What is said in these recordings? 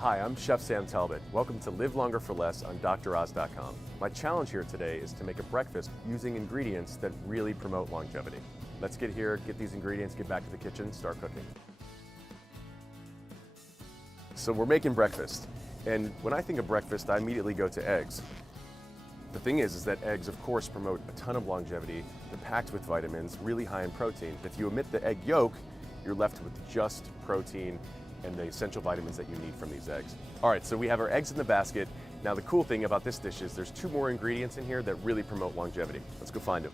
Hi, I'm Chef Sam Talbot. Welcome to Live Longer for Less on DrOz.com. My challenge here today is to make a breakfast using ingredients that really promote longevity. Let's get here, get these ingredients, get back to the kitchen, start cooking. So we're making breakfast, and when I think of breakfast, I immediately go to eggs. The thing is that eggs, of course, promote a ton of longevity. They're packed with vitamins, really high in protein. If you omit the egg yolk, you're left with just protein and the essential vitamins that you need from these eggs. All right, so we have our eggs in the basket. Now the cool thing about this dish is there's 2 more ingredients in here that really promote longevity. Let's go find them.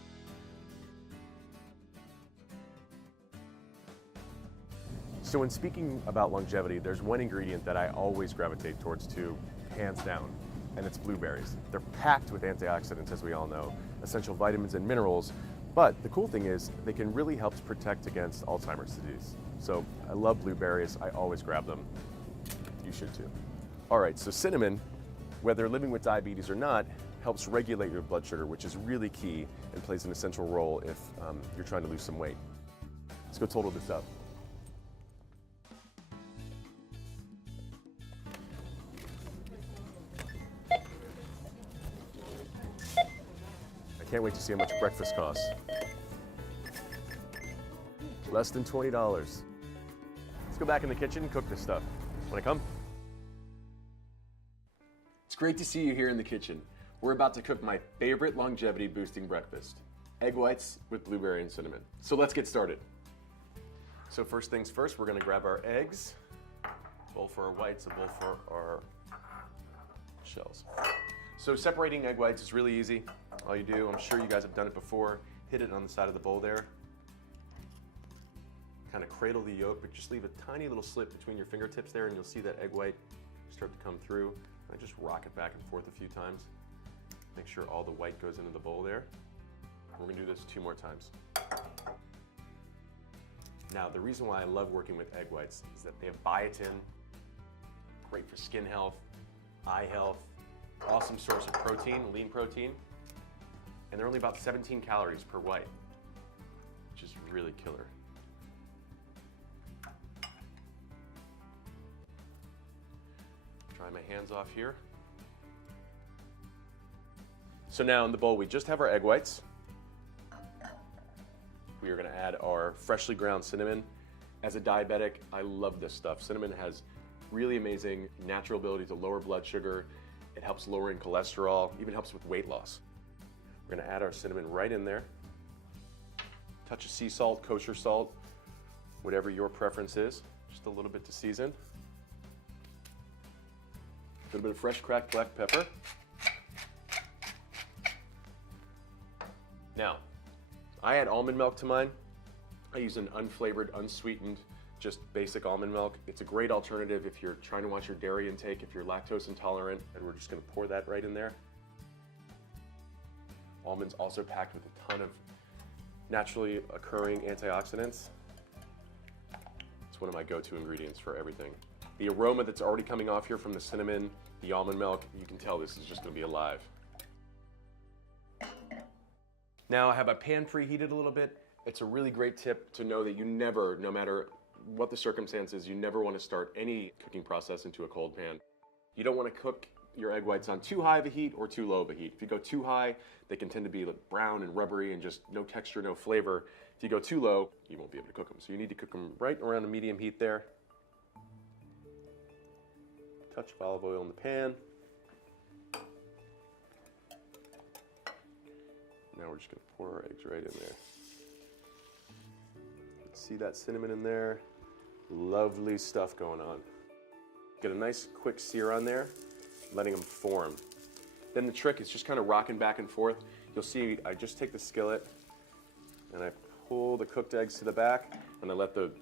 So when speaking about longevity, there's one ingredient that I always gravitate towards too, hands down, and it's blueberries. They're packed with antioxidants, as we all know, essential vitamins and minerals, but the cool thing is they can really help to protect against Alzheimer's disease. So I love blueberries, I always grab them. You should too. All right, so cinnamon, whether living with diabetes or not, helps regulate your blood sugar, which is really key and plays an essential role if you're trying to lose some weight. Let's go total this up. I can't wait to see how much breakfast costs. Less than $20. Let's go back in the kitchen and cook this stuff. Wanna come? It's great to see you here in the kitchen. We're about to cook my favorite longevity boosting breakfast, egg whites with blueberry and cinnamon. So let's get started. So first things first, we're gonna grab our eggs, a bowl for our whites, a bowl for our shells. So separating egg whites is really easy. All you do, I'm sure you guys have done it before, hit it on the side of the bowl there. Kind of cradle the yolk, but just leave a tiny little slit between your fingertips there and you'll see that egg white start to come through. I just rock it back and forth a few times. Make sure all the white goes into the bowl there. We're gonna do this 2 more times. Now, the reason why I love working with egg whites is that they have biotin, great for skin health, eye health, awesome source of protein, lean protein, and they're only about 17 calories per white, which is really killer. Dry my hands off here. So now in the bowl, we just have our egg whites. We are gonna add our freshly ground cinnamon. As a diabetic, I love this stuff. Cinnamon has really amazing natural ability to lower blood sugar. It helps lowering cholesterol, even helps with weight loss. We're gonna add our cinnamon right in there. Touch of sea salt, kosher salt, whatever your preference is. Just a little bit to season. A little bit of fresh cracked black pepper. Now, I add almond milk to mine. I use an unflavored, unsweetened, just basic almond milk. It's a great alternative if you're trying to watch your dairy intake, if you're lactose intolerant, and we're just gonna pour that right in there. Almonds also packed with a ton of naturally occurring antioxidants. It's one of my go-to ingredients for everything. The aroma that's already coming off here from the cinnamon, the almond milk, you can tell this is just gonna be alive. Now I have my pan preheated a little bit. It's a really great tip to know that you never, no matter what the circumstances, you never wanna start any cooking process into a cold pan. You don't wanna cook your egg whites on too high of a heat or too low of a heat. If you go too high, they can tend to be like brown and rubbery and just no texture, no flavor. If you go too low, you won't be able to cook them. So you need to cook them right around a medium heat there. Touch of olive oil in the pan. Now we're just gonna pour our eggs right in there. See that cinnamon in there? Lovely stuff going on. Get a nice quick sear on there, letting them form. Then the trick is just kind of rocking back and forth. You'll see I just take the skillet and I pull the cooked eggs to the back and I let the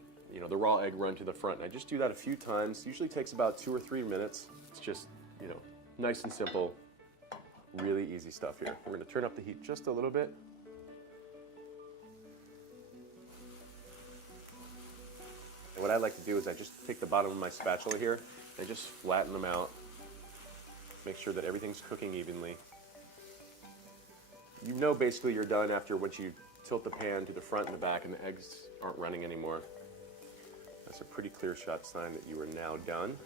raw egg run to the front. And I just do that a few times. Usually takes about 2 or 3 minutes. It's just, nice and simple, really easy stuff here. We're gonna turn up the heat just a little bit. And what I like to do is I just take the bottom of my spatula here and just flatten them out. Make sure that everything's cooking evenly. You know basically you're done once you tilt the pan to the front and the back and the eggs aren't running anymore. That's a pretty clear shot sign that you are now done.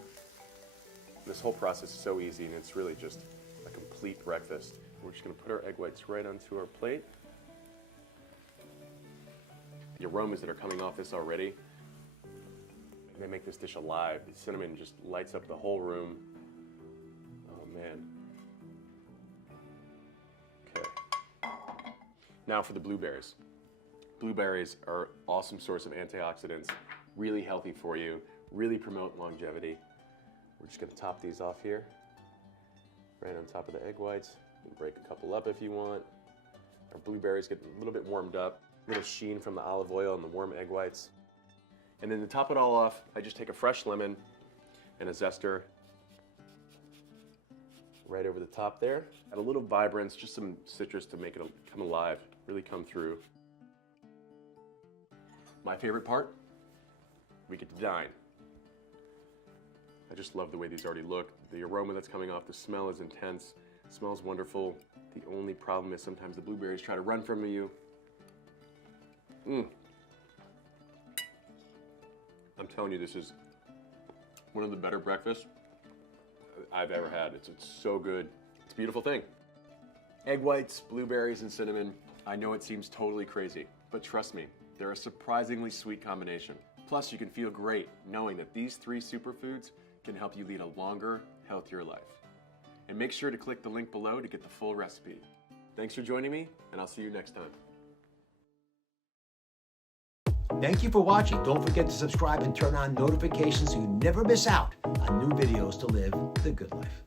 This whole process is so easy, and it's really just a complete breakfast. We're just gonna put our egg whites right onto our plate. The aromas that are coming off this already, they make this dish alive. The cinnamon just lights up the whole room. Oh man. Okay. Now for the blueberries. Blueberries are an awesome source of antioxidants, really healthy for you, really promote longevity. We're just gonna top these off here, right on top of the egg whites. You can break a couple up if you want. Our blueberries get a little bit warmed up, a little sheen from the olive oil and the warm egg whites. And then to top it all off, I just take a fresh lemon and a zester right over the top there. Add a little vibrance, just some citrus to make it come alive, really come through. My favorite part, we get to dine. I just love the way these already look. The aroma that's coming off, the smell is intense. It smells wonderful. The only problem is sometimes the blueberries try to run from you. I'm telling you, this is one of the better breakfasts I've ever had. It's so good. It's a beautiful thing. Egg whites, blueberries, and cinnamon. I know it seems totally crazy, but trust me, they're a surprisingly sweet combination. Plus, you can feel great knowing that these 3 superfoods can help you lead a longer, healthier life. And make sure to click the link below to get the full recipe. Thanks for joining me, and I'll see you next time. Thank you for watching. Don't forget to subscribe and turn on notifications so you never miss out on new videos to live the good life.